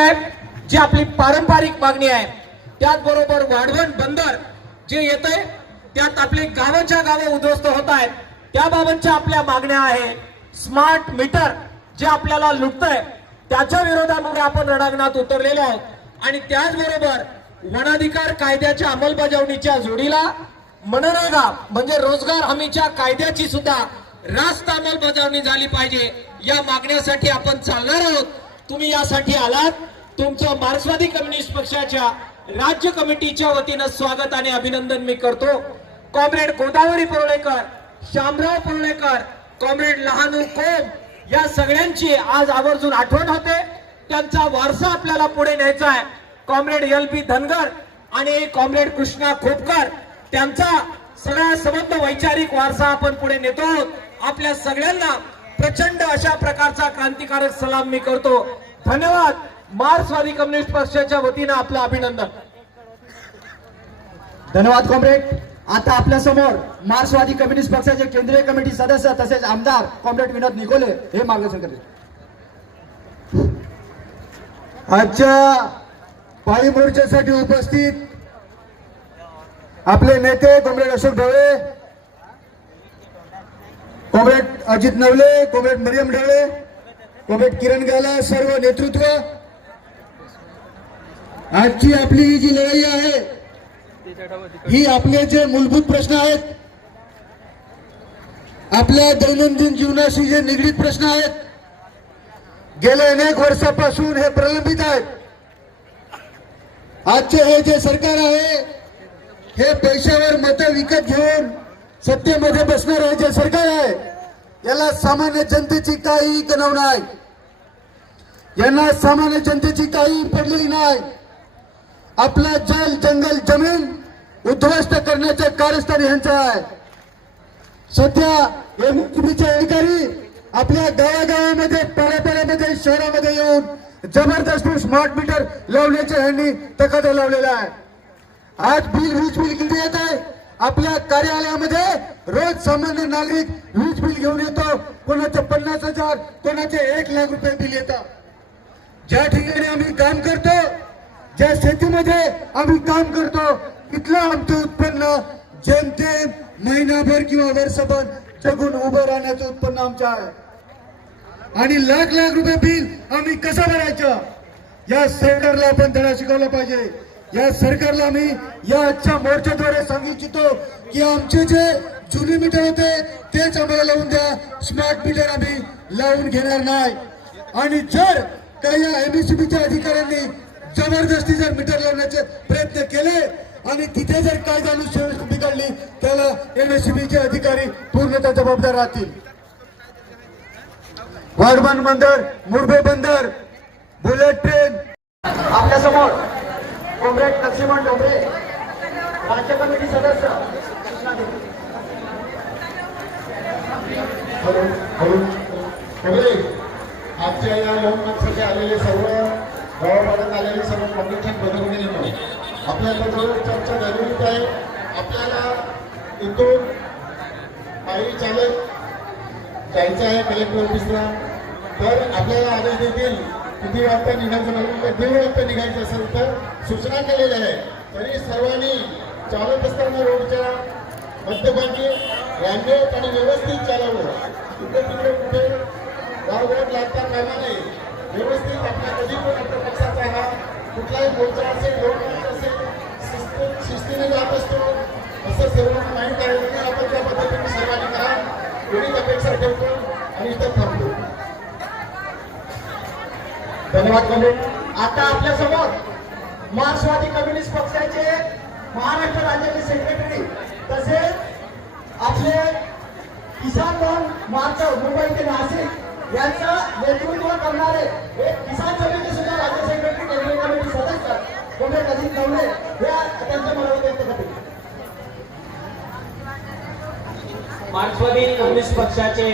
आहे जी आपली पारंपरिक मागणी आहे, त्याचबरोबर वाढवण बंदर जे येतंय त्यात आपले गावाच्या गाव उद्ध्वस्त होत आहेत, त्याबाबतच्या आपल्या मागण्या आहे. स्मार्ट मीटर जे आपल्याला लुटतंय त्याच्या विरोधामध्ये आपण रणांगणात उतरलेलो आहोत आणि त्याचबरोबर वनाधिकार कायद्याच्या अंमलबजावणीच्या जोडीला मनरेगा म्हणजे रोजगार हमीच्या कायद्याची सुद्धा रास्त अंमलबजावणी झाली पाहिजे. या मागण्यासाठी आपण चालणार आहोत. तुम्ही यासाठी आलात, तुमचं मार्क्सवादी कम्युनिस्ट पक्षाच्या राज्य कमिटीच्या वतीनं स्वागत आणि अभिनंदन मी करतो. कॉम्रेड गोदावरी परुळेकर, शामराव परुळेकर, कॉम्रेड लहानू कोम या सगळ्यांची आज आवर्जून आठवण होते. त्यांचा वारसा आपल्याला पुढे न्यायचा आहे. कॉम्रेड LP धनगर आणि कॉम्रेड कृष्णा खोपकर त्यांचा सगळा संबंध वैचारिक वारसा आपण पुढे नेतो आहोत. आपल्या सगळ्यांना प्रचंड अशा प्रकारचा क्रांतिकारक सलाम मी करतो. धन्यवाद. मार्क्सवादी कम्युनिस्ट पक्षाच्या वतीनं आपलं अभिनंदन. धन्यवाद कॉम्रेड. आता आपल्या समोर मार्क्सवादी कम्युनिस्ट पक्षाचे केंद्रीय कमिटी सदस्य तसेच आमदार कॉम्रेड विनोद निकोले हे मार्गदर्शन करतील. आजच्या पायी मोर्चासाठी उपस्थित आपले नेते comrade Ashok Dhawale, comrade Ajit Navale, comrade Mariam Dhawale, comrade Kiran Gala, सर्व नेतृत्व. आजची आपली ही जी लढाई आहे ही आपले जे मूलभूत प्रश्न आहेत, आपल्या दैनंदिन जीवनाशी जे निगडीत प्रश्न आहेत, गेल्या अनेक वर्षापासून हे प्रलंबित आहेत. आजचे हे जे सरकार आहे हे पैशावर मतं विकत घेऊन सत्तेमध्ये बसणार हे जे सरकार आहे याला सामान्य जनतेची काही कणव नाही, यांना सामान्य जनतेची काही पडलेली नाही. आपला जल जंगल जमीन उद्ध्वस्त करण्याचे कारस्थान यांचं आहे. सध्या एमएससीबीचे अधिकारी आपल्या गावागावामध्ये पाड्यापाड्यामध्ये शहरामध्ये येऊन जबरदस्त स्मार्ट मीटर लावण्याचे यांनी तकादा लावलेला आहे. आज वीज बिल किती येत आहे आपल्या कार्यालयामध्ये? रोज सामान्य नागरिक वीज बिल घेऊन येतो. कोणाचे 50,000, कोणाचे 1,00,000 रुपये बिल येतात. ज्या ठिकाणी आम्ही काम करतो, ज्या शेतीमध्ये आम्ही काम करतो, तिथलं आमचं उत्पन्न जेमतेम महिनाभर किंवा वर्षभर जगून उभं राहण्याचं उत्पन्न आमचं आहे. आणि लाख लाख रुपये बिल आम्ही कसं भरायचं? या सरकारला आपण धडा शिकवला पाहिजे. या सरकारला मी या आजच्या मोर्चाद्वारे सांगू इच्छितो की आमचे जे जुने मीटर होते तेच आम्हाला लावून द्या. स्मार्ट मीटर आम्ही लावून घेणार नाही. आणि जर काही एमएससीबीच्या अधिकाऱ्यांनी जबरदस्ती जर मीटर लावण्याचे प्रयत्न केले आणि तिथे जर कायद्यानुसार बिघडली त्याला एमएससीबीचे अधिकारी पूर्णतः जबाबदार राहतील. वाढवण बंदर, मुरबे बंदर, बुलेट ट्रेन. आपल्या समोर कॉम्रेड लक्ष्मण डोंगरे राज्य कमिटी सदस्य. आजच्या या लोकमतसाठी आलेले सर्व गावापाड्यात आलेले सर्व कॉम्पिटिशन प्रतिनिधी आपल्याला जवळ चर्चा झालेलीच आहे. आपल्याला इथून पायी चालत जायचं आहे कलेक्टर ऑफिसला. तर आपल्याला आदेश देतील किती वाजता निघायचं, म्हणजे 1:30 वाजता निघायचं असेल तर सूचना केलेल्या आहे. तरी सर्वांनी चालत असताना रोडच्या मध्यभागी रांगेत आणि व्यवस्थित चालावं. तिकडे तिकडे कुठे गावगाव लागता कामा नये. व्यवस्थित आपला कधी पण आपल्या पक्षाचा हा कुठलाही मोर्चा असेल, लोकमोर्चा असेल, शिस्तीने जात असतो असं सर्वांना माहीत आहे. की आपण त्या पद्धतीने सर्वांनी करा एवढीच अपेक्षा ठेवतो आणि इथं थांबतो. धन्यवाद कॉम्रेड. आता आपल्या समोर मार्क्सवादी कम्युनिस्ट पक्षाचे महाराष्ट्र राज्याचे सेक्रेटरी तसेच आपले किसान मार्च मुंबई ते नाशिक यांचं नेतृत्व करणारे एक किसान समिती सुद्धा राज्य सेक्रेटरी केंद्रीय कमिटी सदस्य कॉम्रेड अजित नवले हे त्यांच्या मनावर व्यक्त करतील. मार्क्सवादी कम्युनिस्ट पक्षाचे